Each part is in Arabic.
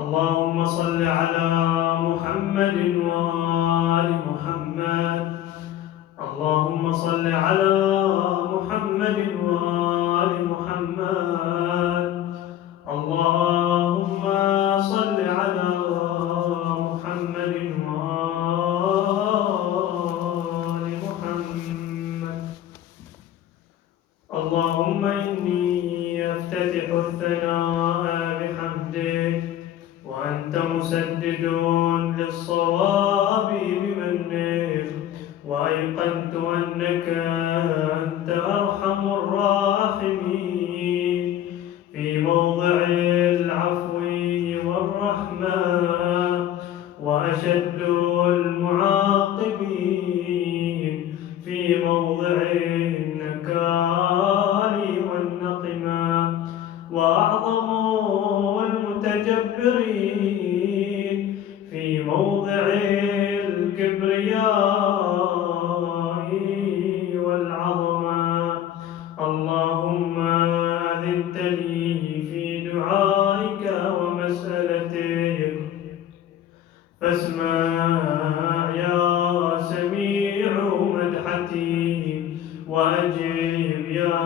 اللهم صل على محمد وآل محمد. اللهم صل على محمد وآل محمد. اللهم صل على محمد وآل محمد. اللهم إني أفتتح الثناء بحمدك، وأنت مسدد للصواب بمنك، وأيقنت أنك أنت أرحم الراحمين في موضع العفو والرحمة، وأشد المعاقبين في موضع النكال والنقمة، وأعظم المتجبرين في موضع الكبرياء والعظمة. اللهم أذنت لي في دعائك ومسألتك، فاسمع يا سميع مدحتي، وأجب يا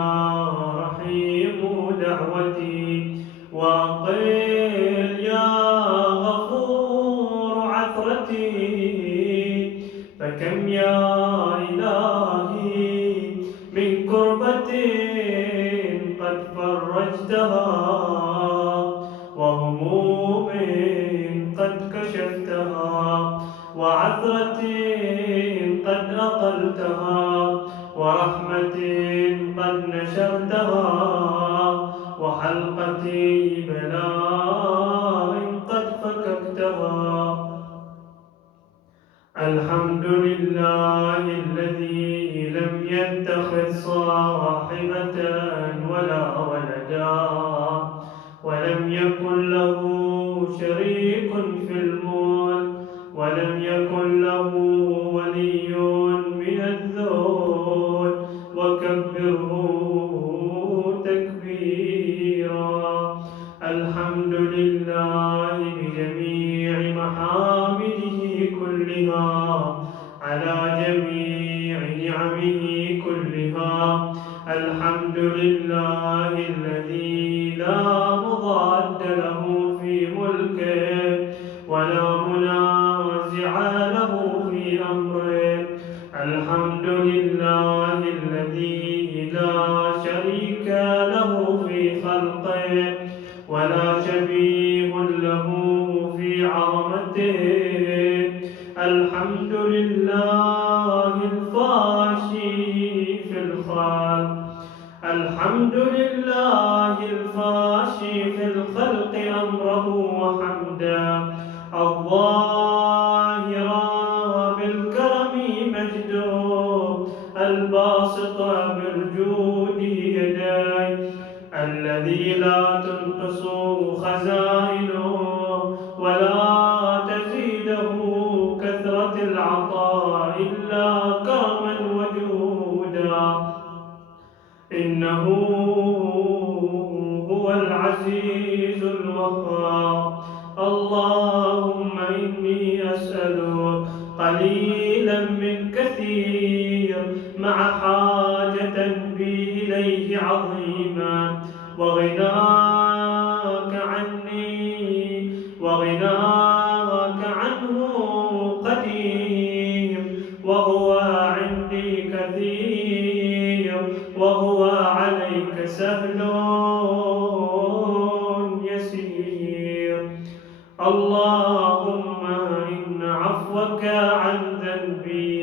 رحيم دعوتي، وأقل يا غفور عثرتي. فكم يا إلهي من كربة قد فرجتها، وهموم قد كشفتها، وعثرة قد أقلتها، ورحمة قد نشرتها، وحلقة بلاء قد فككتها. الحمد لله الذي لم يتخذ صاحبة ولا ولدا، ولم يكن له شريك في الملك، ولم يكن له ولي من الذل، وكبره تكبيرا. الحمد لله بجميع محامده كلها، على جميع نعمه كلها. الحمد لله الذي لا مضاد له في ملكه، ولا منازع له في أمره. الحمد لله الذي لا شريك له في خلقه، ولا شبيه له في عظمته. الحمد لله الفاشي في الخلق، الحمد لله الفاشي في الخلق أمره وحمده، الظاهر بالكرم مجده، الباسط بالجود يديه، الذي لا تنقص خزائنه ولا تزيده كثرة العطاء إلا كرما وجودا. إنه هو العزيز الوهاب. اللهم إني أسألك قليلا من كثير، مع حاجة بي إليه عظيما، وغناك عني وغناك عنه قديم، وهو عندي كثير، وهو عليك سهل يسير. اللهم إن عفوك عن ذنبي،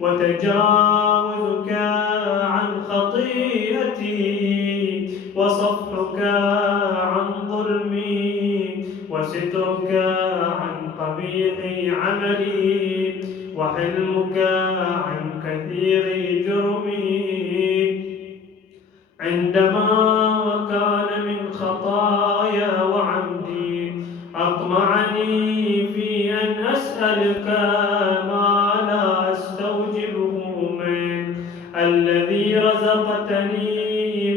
وتجاوزك عن خطيئتي، وصفحك عن ظلمي، وسترك عن قبيح عملي، وحلمك عن كثير جرمي، عندما كان من خطايا وعمدي، أطمعني في أن أسألك ما لا أستوجبه منك، الذي رزقتني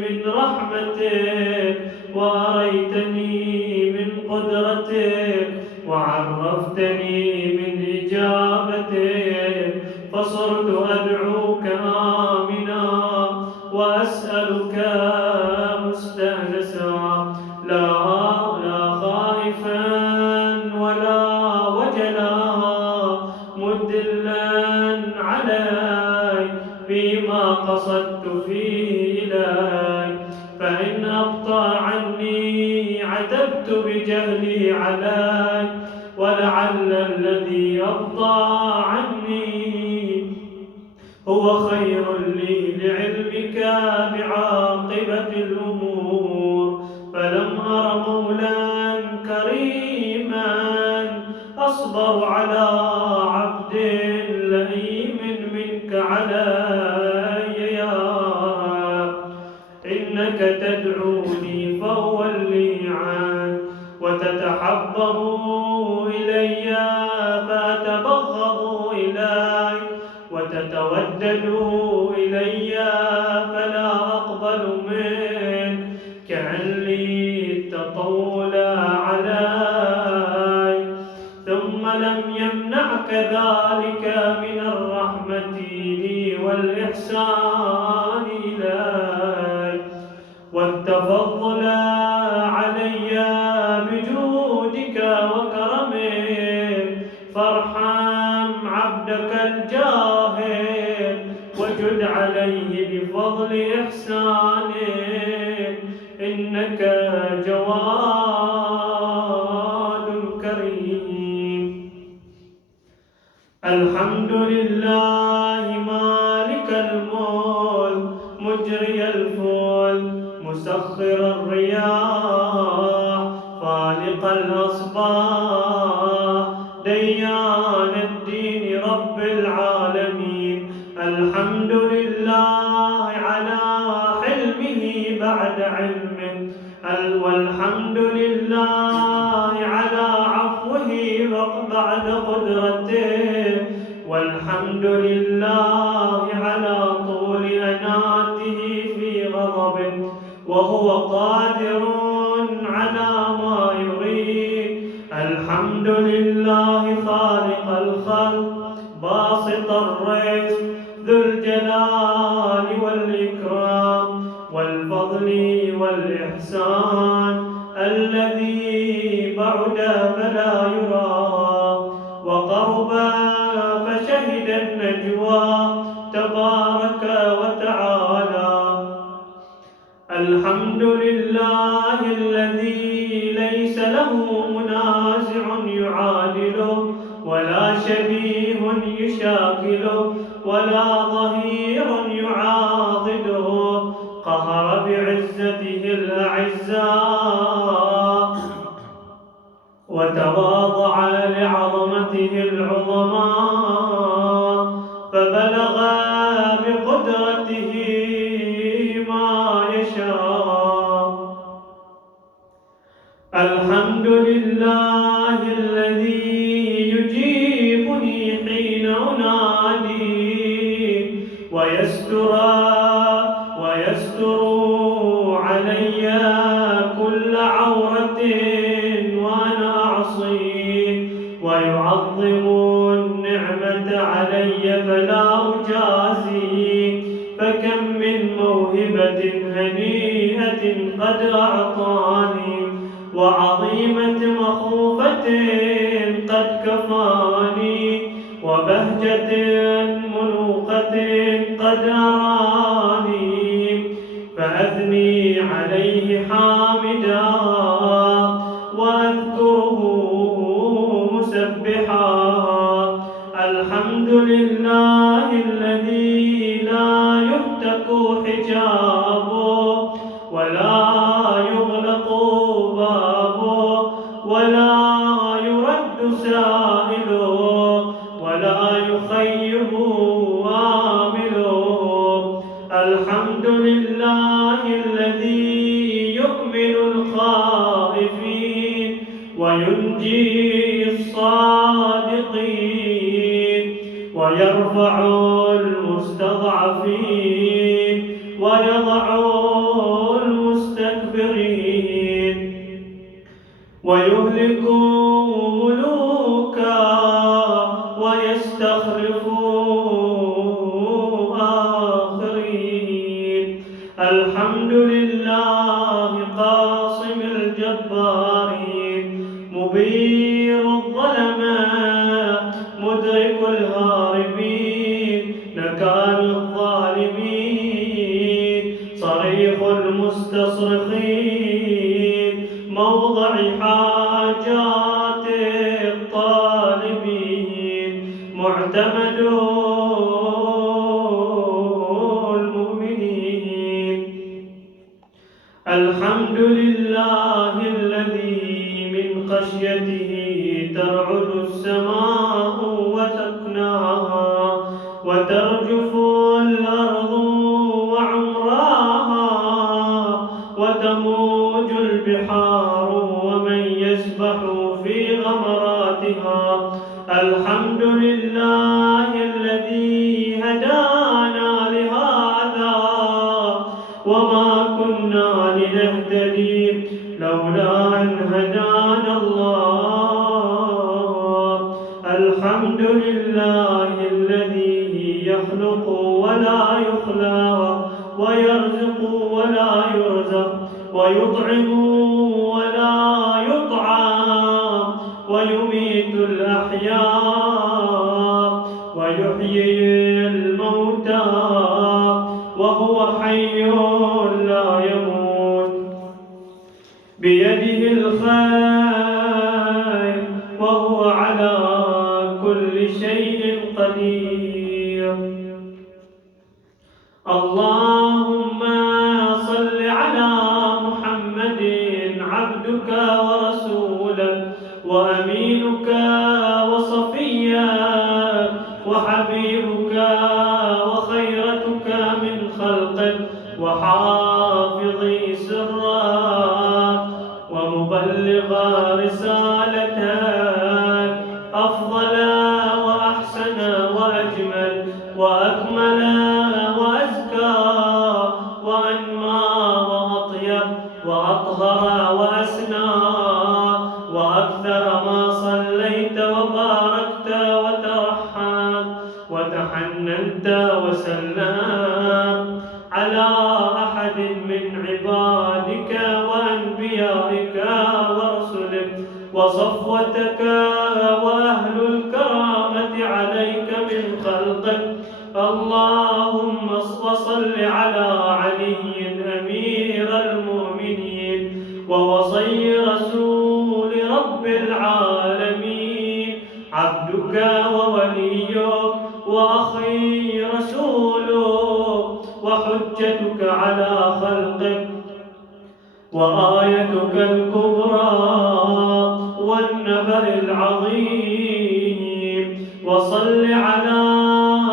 من رحمتك، وأريتني من قدرتك، صرفتني من إجابتك، فصرت أدعوك آمنا وأسألك مستأنسا، لا خائفا ولا وجلا مدلا علي فيما قصدت فيه إليك. فإن أبطى عني عتبت بجهلي عليك، ولعل الذي أبطى عني هو خير لي لعلمك بعاقبة الأمور. فلم أر مولا كريما أصبر على عبد لئيم منك علي يا رب. إنك تدعوني فأولي عنك، وتتحبب إلي فأتبغض إليك، وتتودد إلي فلا أقبل منك، كأن لي تطول علي. ثم لم يمنعك ذلك من الرحمة لي والإحسان إلي والتفضل علي بجودك وكرمك. فارحم عبدك الجاهل وجد عليه بفضل إحسانك، إنك جواد كريم. الحمد لله مالك الملك مجري الفلك مسخر الرياح خالق الأصباح ديان الدين رب العالمين. الحمد لله على حلمه بعد علمه، والحمد لله على عفوه بعد قدرته، والحمد لله على طول أناته في غضبه، وهو قادر على ما يريد. الحمد لله خالق الخلق باسط الرزق ذو الجلال والإكرام والفضل والإحسان، الذي بعد فلا يرى وقرب فشهد النجوى تبارك وتعالى. الحمد لله الذي ليس له منازع يعادله، ولا شبيه يشاكله، ولا ظهير يعاضده. قهر بعزته الأعزاء وتواضع لعظمته العظماء، فبلغ بقدرته ما يشاء. الحمد لله الذي يجيبني حين أنادي ويستر علي كل عورة وأنا أعصيه، ويعظم النعمة علي فلا أجازي. فكم من موهبة هنيئة قد أعطاني، وعظيمة مخوفة قد كفاني، وبهجة منوقة قد أراني. فأثني عليه حامدا وأذكره مسبحا. الحمد لله الذي لا يهتك حجابه ولا يغلق بابه، ولا يرد سائله، ولا يخيب آمله. الحمد لله الذي يؤمن الخائفين وينجي الصادقين، ويرفع المستضعفين ويضع المستكبرين، ويهدي يهلكوا ملوكا ويستخلفوا آخرين. الحمد لله قاصم الجبارين، مبير الظلماء، مدرك الهاربين، نكال الظالمين، صريخ المستصرخين، موضع حاجات الطالبين، معتمد المؤمنين. الحمد لله الذي من خشيته ترعد السماء وتكناها، وترجف الأرض وعمراها، وتموج البحار ومن يسبح في غمراتها. الحمد لله الذي هدانا لهذا وما كنا لنهتدي لولا أن هدانا الله. الحمد لله الذي يخلق ولا يخلق، ويرزق ولا يرزق، ويطعم ولا يطعم، ويميت الأحياء ويحيي الموتى وهو حي لا يموت، بيده الخير وهو على كل شيء قدير. اللهم صل على محمد عبدك ورسولك وأمينك وصفيك وحبيبك وخيرتك من خلقك وحافظ سرك ومبلغ رسالتك، أفضل وأحسن وأجمل وأكمل وأزكى وأنمى وأطيب وأطهر وأسنى وأكثر ما صليت وباركت وترحمت وتحننت وسلمت على أحد من عبادك وأنبيائك ورسلك وصفوتك وأهل الكرامة عليك من خلقك. اللهم صل على علي أمير المؤمنين ووصي رسول رب العالمين، عبدك ووليك وأخي رسولك وحجتك على خلقك وآيتك الكبرى والنبأ العظيم. وصل على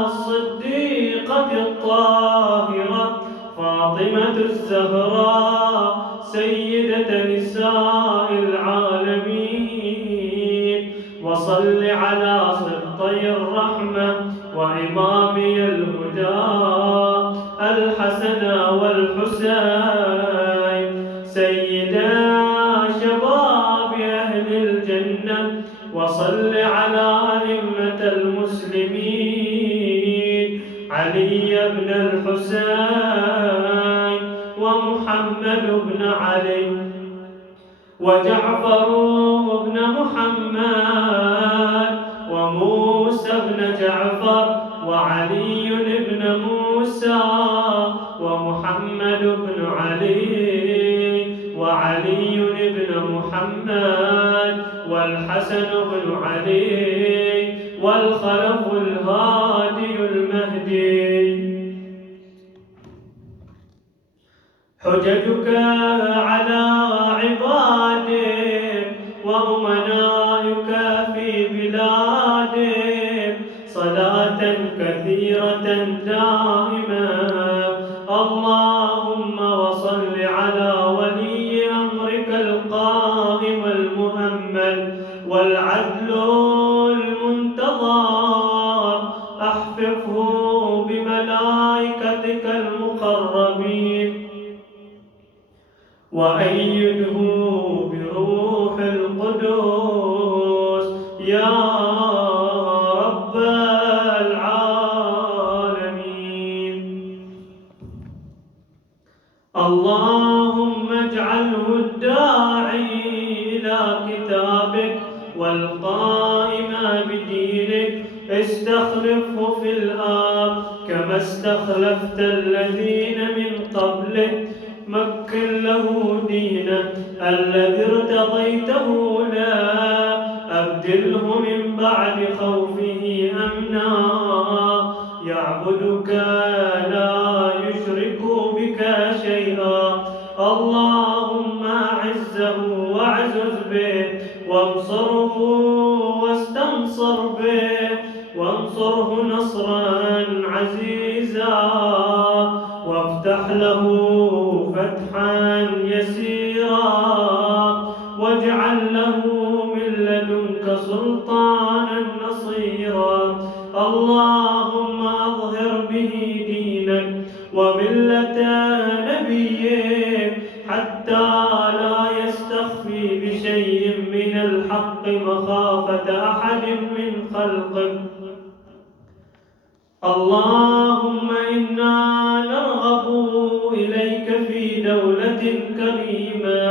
الصديقة الطاهرة فاطمة الزهراء سيدة نساء العالمين. وصل على سبطي الرحمة وإمامي الهدى الحسن والحسين سيدا شباب أهل الجنة. وصل على أئمة المسلمين علي بن الحسين ومحمد بن علي وجعفر بن محمد وموسى بن جعفر وعلي بن موسى ومحمد بن علي وعلي بن محمد والحسن بن علي والخلف الهادي المهدي. حججك على عبادك وأمنائك في بلادك صلاة كثيرة دائمة. اللهم وصل على ولي أمرك القائم المؤمل والعدل المنتظر، احفظه بملائكتك المقربين وأيده بروح القدس يا رب العالمين. اللهم اجعله الداعي إلى كتابك والقائم بدينك، استخلفه في الأرض كما استخلفت الذين من قبلك، مكن له دينه الذي ارتضيته له، أبدله من بعد خوفه أمنا، يعبدك لا يشرك بك شيئا. اللهم أعزه واعزز به، وانصره واستنصر به، وانصره نصرا عزيزا، وافتح له فتحا يسيرا، واجعل له من لدنك سلطانا نصيرا. اللهم أظهر به دينك وملة نبيك، حتى لا يستخفي بشيء من الحق مخافة أحد من خلقك. اللهم إنا نرغب إليك في دولة كريمة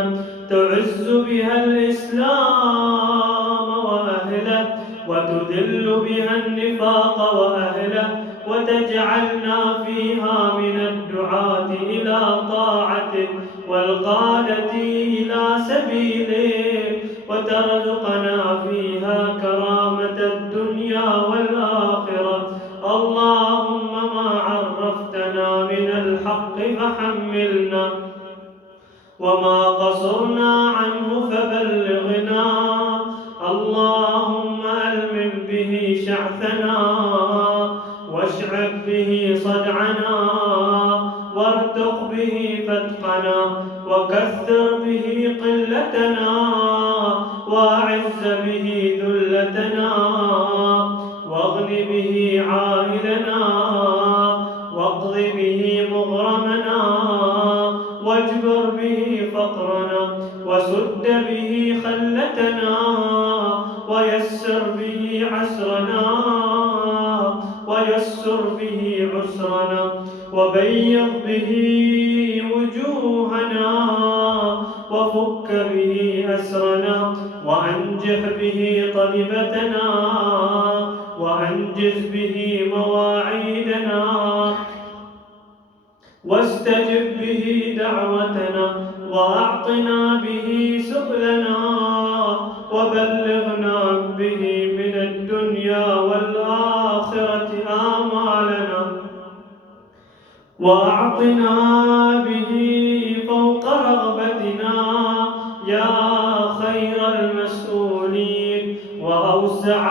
تعز بها الإسلام وأهله، وتذل بها النفاق وأهله، وتجعلنا فيها من الدعاة إلى طاعتك والقادة إلى سبيلك، وترزقنا فيها كرامة الدنيا والآخرة. اللهم ما عرفتنا من الحق فحملنا، وما قصرنا عنه فبلغنا. اللهم ألمم به شعثنا، واشعب به صدعنا، وارتق به فتقنا، وكثر به قلتنا، وأعز به ذلتنا، واغن به عائلنا، واقض به مغرمنا، واجبر به فقرنا، وسد به خلتنا، ويسر به عسرنا، ويسر به عسرنا، وبيض به وجوهنا، وفك به أسرنا، وأنجح به طلبتنا، وأنجز به مواعيدنا، واستجب به دعوتنا، وأعطنا به سؤلنا، وبلغنا به من الدنيا والآخرة آمالنا، وأعطنا به فوق رغبتنا يا خير المسؤولين وأوسع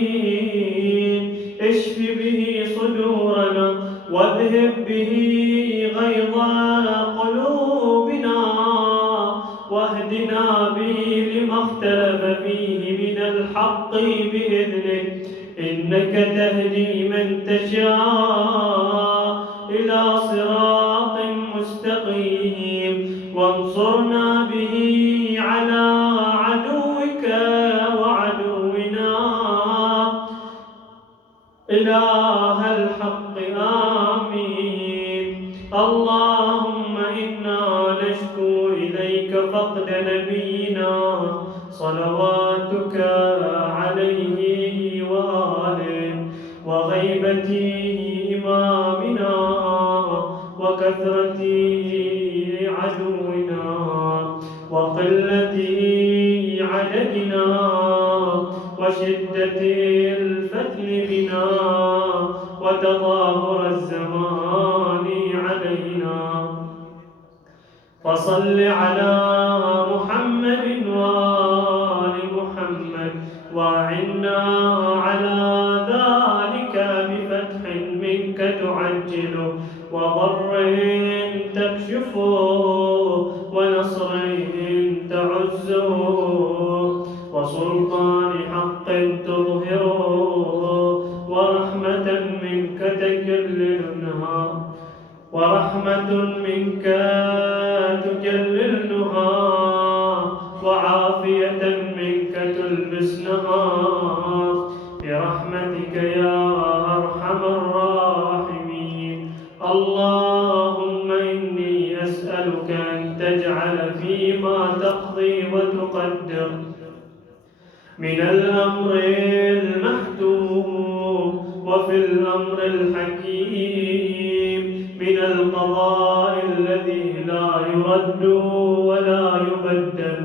المعطين. اشف به صدورنا، واذهب به غيظ قلوبنا، واهدنا به لما اختلف فيه من الحق بإذنك، إنك تهدي من تشاء إلى صراط مستقيم. وانصرنا به على عدوك وعدونا، إله الحق آمين. اللهم إنا نشكو إليك فقد نبينا صلواتك عليه وآله، وغيبة إمامنا، وكثرة عدونا، وقلة عددنا، وشدة الفتن بنا، وتظاهر الزمان علينا. فصل على محمد وآل محمد، وأعنا على ذلك بفتح منك تعجله، وضر تكشفه، ونصر تعزه، وسلطان حق تظهره، ورحمة منك تجللنها، ورحمة منك تجللنها، وعافية منك تلبسنها برحمتك يا أرحم الراحمين. اللهم إني أسألك أن تجعل فيما تقضي وتقدر من الأمر المحتوم وفي الأمر الحكيم من القضاء الذي لا يرد ولا يبدل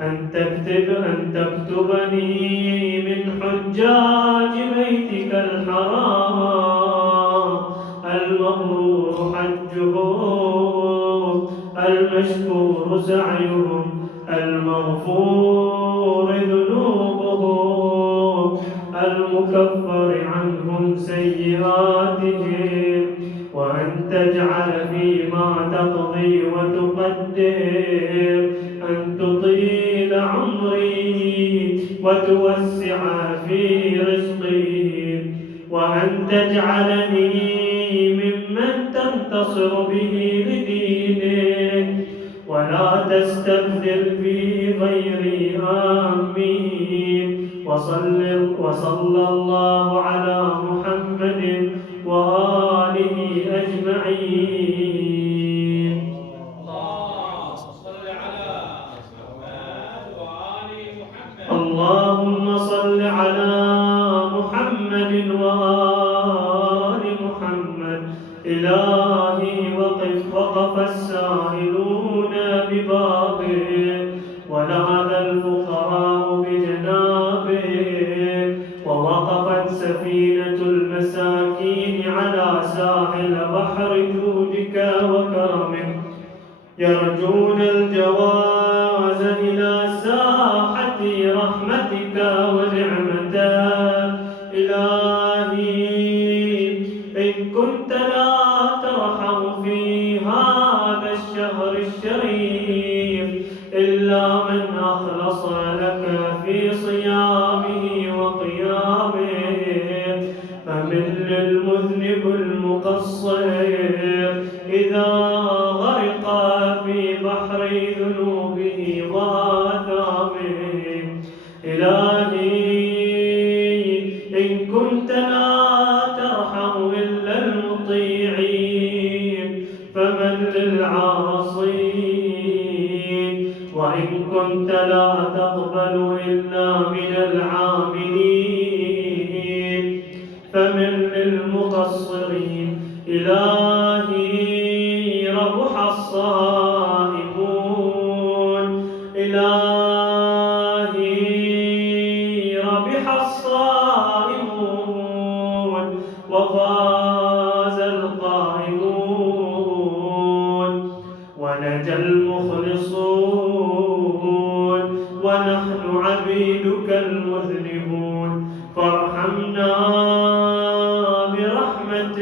أن تكتبني من حجاج بيتك الحرام المبرور حجهم المشكور سعيهم المغفور ذنوبهم المكفر عنهم سيئاتهم، وأن تجعل فيما تقضي وتقدر أن تطيل عمري وتوسع في رزقي، وأن تجعلني ممن تنتصر به لدينك ولا تستبدل بي غيري. آمين. وصلى الله على محمد وآله أجمعين. اللهم صل على محمد وآل محمد. إلهي وقف السائلون ببابه ونهض الفقراء بجنابه، ووقفت سفينة المساكين على ساحل بحر جودك وكرمك يرجون الجواز إلى ساحة رحمتك ونعمتك. إلهي إن كنت لا ترحم في هذا الشهر الشريف إلا من أخلص لك في صيامه وقيامه، فمن للمذنب المقصر إذا غرق في بحر ذنوبه وآثامه. إلهي إن كنت لا ترحم إلا المطيعين فمن للعاصين، وإن كنت لا تقبل إلا من العاملين فمن للمقصرين. إلهي ربح الصائمون، إلهي ربح الصائمون وفاز القائمون ونجى المخلصون، ونحن عبيدك المذنبون، فارحمنا برحمتك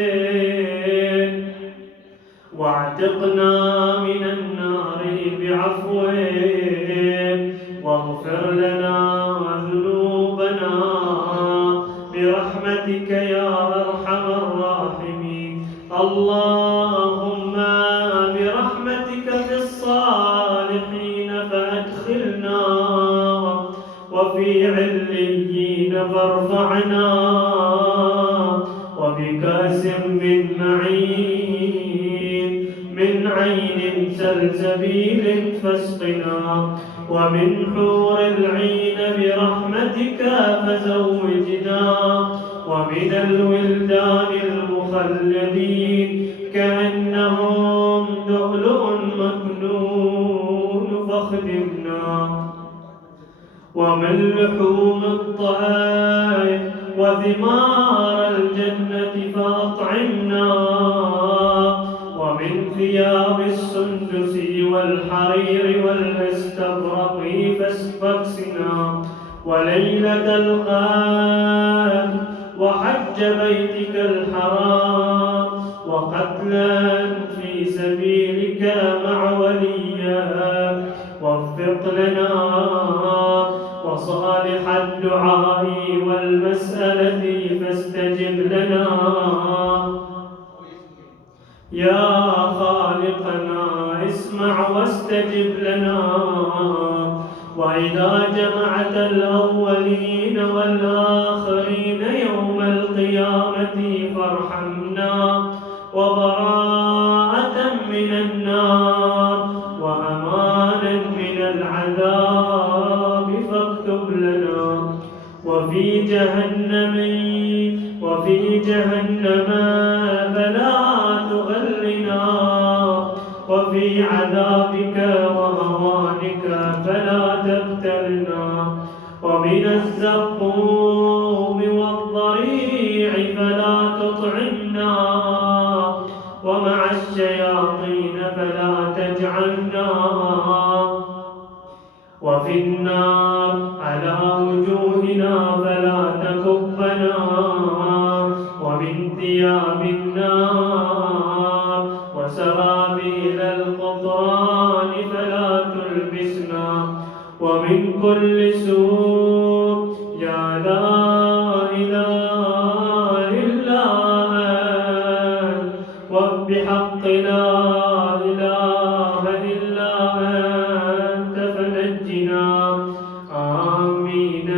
واعتقنا من النار بعفوك، واغفر لنا ذنوبنا برحمتك يا أرحم الراحمين. اللهم برحمتك في الصالحين فأدخلنا، وفي عليين فارفعنا، وبكأس من معين من عين سلسبيل فاسقنا، ومن حور العين برحمتك فزوجنا، ومن الولدان المخلدين كأنهم لؤلؤ مكنون فاخدمنا، ومن لحوم الطير وثمار الجنة فأطعمنا، ومن ثياب السندس والحرير والاستبرق فاكسنا، وليلة القدر وحج بيتك الحرام وقتلا في سبيلك مع وليا، وفق لنا وصالح الدعاء والمسألة فاستجب لنا يا خالقنا. اسمع واستجب لنا وإذا جمعت الأولين والآخرين يوم القيامة فارحمنا وبراءة من النار وأمانا من العذاب فاكتب لنا وفي جهنم فلا تغلنا وفي عذابك وهوانك فلا تبتلنا ومن الزقوم والضريع فلا تطعمنا ومع الشياطين فلا تجعلنا وفي النار على وجوهنا فلا تكبنا ومن ثياب النار وسرابيل القطران فلا تلبسنا ومن كل سوء يا لا إله إلا أنت وبحق لا إله إلا أنت فنجنا آمين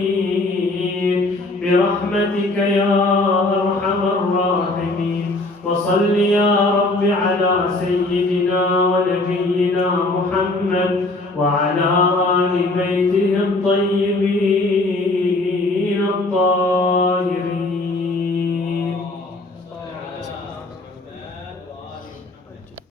آمين برحمتك يا أرحم الراحمين وصل يا رب على سيدنا ونبينا محمد وعلى آل بيته الطيبين